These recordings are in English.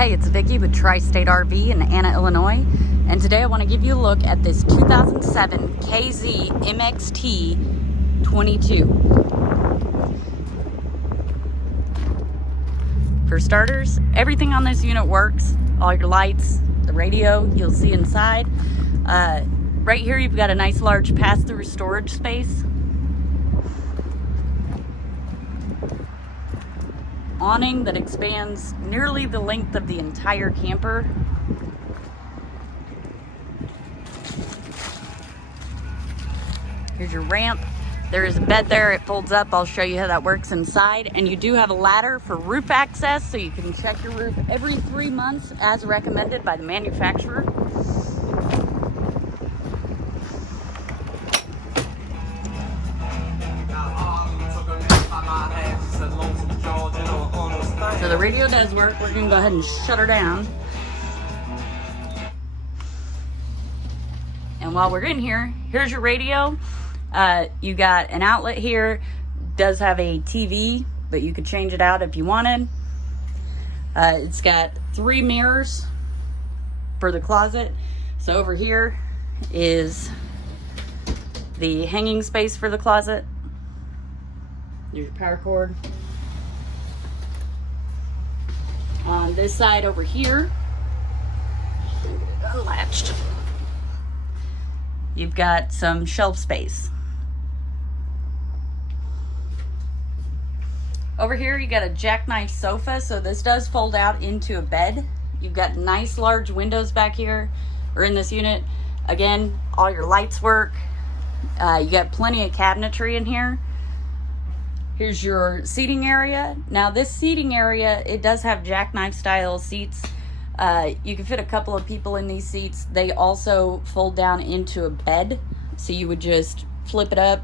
Hey, it's Vicki with Tri-State RV in Anna, Illinois, and today I want to give you a look at this 2007 KZ MXT 22. For starters, everything on this unit works. All your lights, the radio, you'll see inside. Right here you've got a nice large pass-through storage space. Awning that expands nearly the length of the entire camper. Here's your ramp. There is a bed there, it folds up. I'll show you how that works inside. And you do have a ladder for roof access, so you can check your roof every 3 months as recommended by the manufacturer. So the radio does work. We're gonna go ahead and shut her down. And while we're in here, here's your radio. You got an outlet here. Does have a TV, but you could change it out if you wanted. It's got 3 mirrors for the closet. So over here is the hanging space for the closet. There's your power cord. On this side over here, get it unlatched, you've got some shelf space. Over here you got a jackknife sofa, so this does fold out into a bed. You've got nice large windows back here, or in this unit. Again, all your lights work. You got plenty of cabinetry in here. Here's your seating area. Now this seating area, it does have jackknife style seats. You can fit a couple of people in these seats. They also fold down into a bed. So you would just flip it up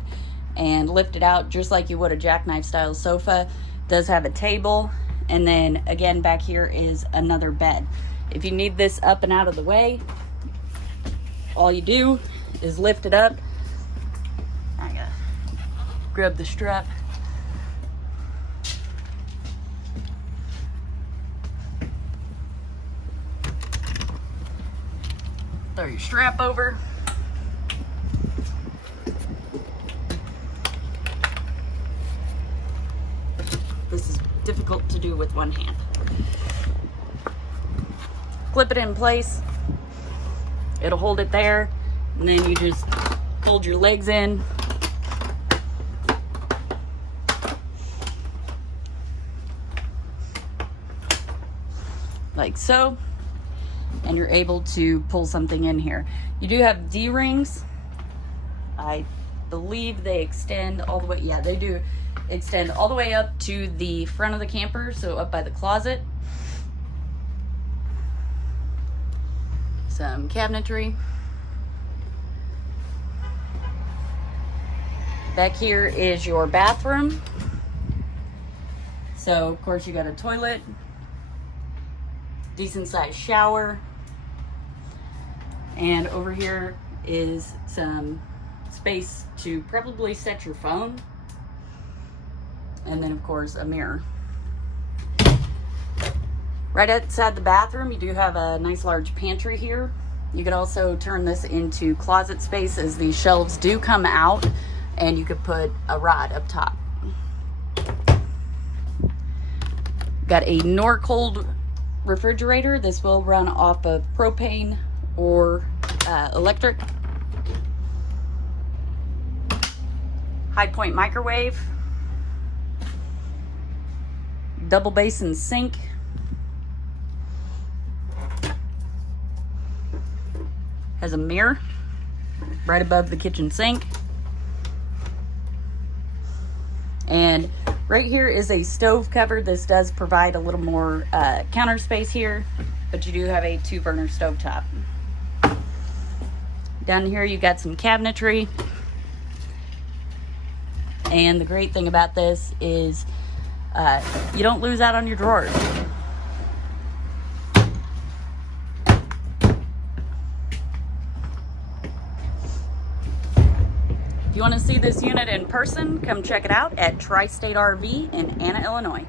and lift it out just like you would a jackknife style sofa. It does have a table. And then again, back here is another bed. If you need this up and out of the way, all you do is lift it up. I gotta grab the strap. Throw your strap over. This is difficult to do with one hand. Clip it in place. It'll hold it there. And then you just fold your legs in. Like so. And you're able to pull something in here. You do have D-rings. I believe they extend all the way, yeah, they do extend all the way up to the front of the camper, so up by the closet. Some cabinetry. Back here is your bathroom. So of course you got a toilet, decent sized shower. And over here is some space to probably set your phone. And then of course a mirror. Right outside the bathroom, you do have a nice large pantry here. You could also turn this into closet space, as these shelves do come out, and you could put a rod up top. Got a Norcold refrigerator. This will run off of propane or electric. High point microwave. Double basin sink. Has a mirror right above the kitchen sink. And right here is a stove cover. This does provide a little more counter space here, but you do have a 2-burner stove top. Down here you got some cabinetry. And the great thing about this is you don't lose out on your drawers. If you want to see this unit in person, come check it out at Tri-State RV in Anna, Illinois.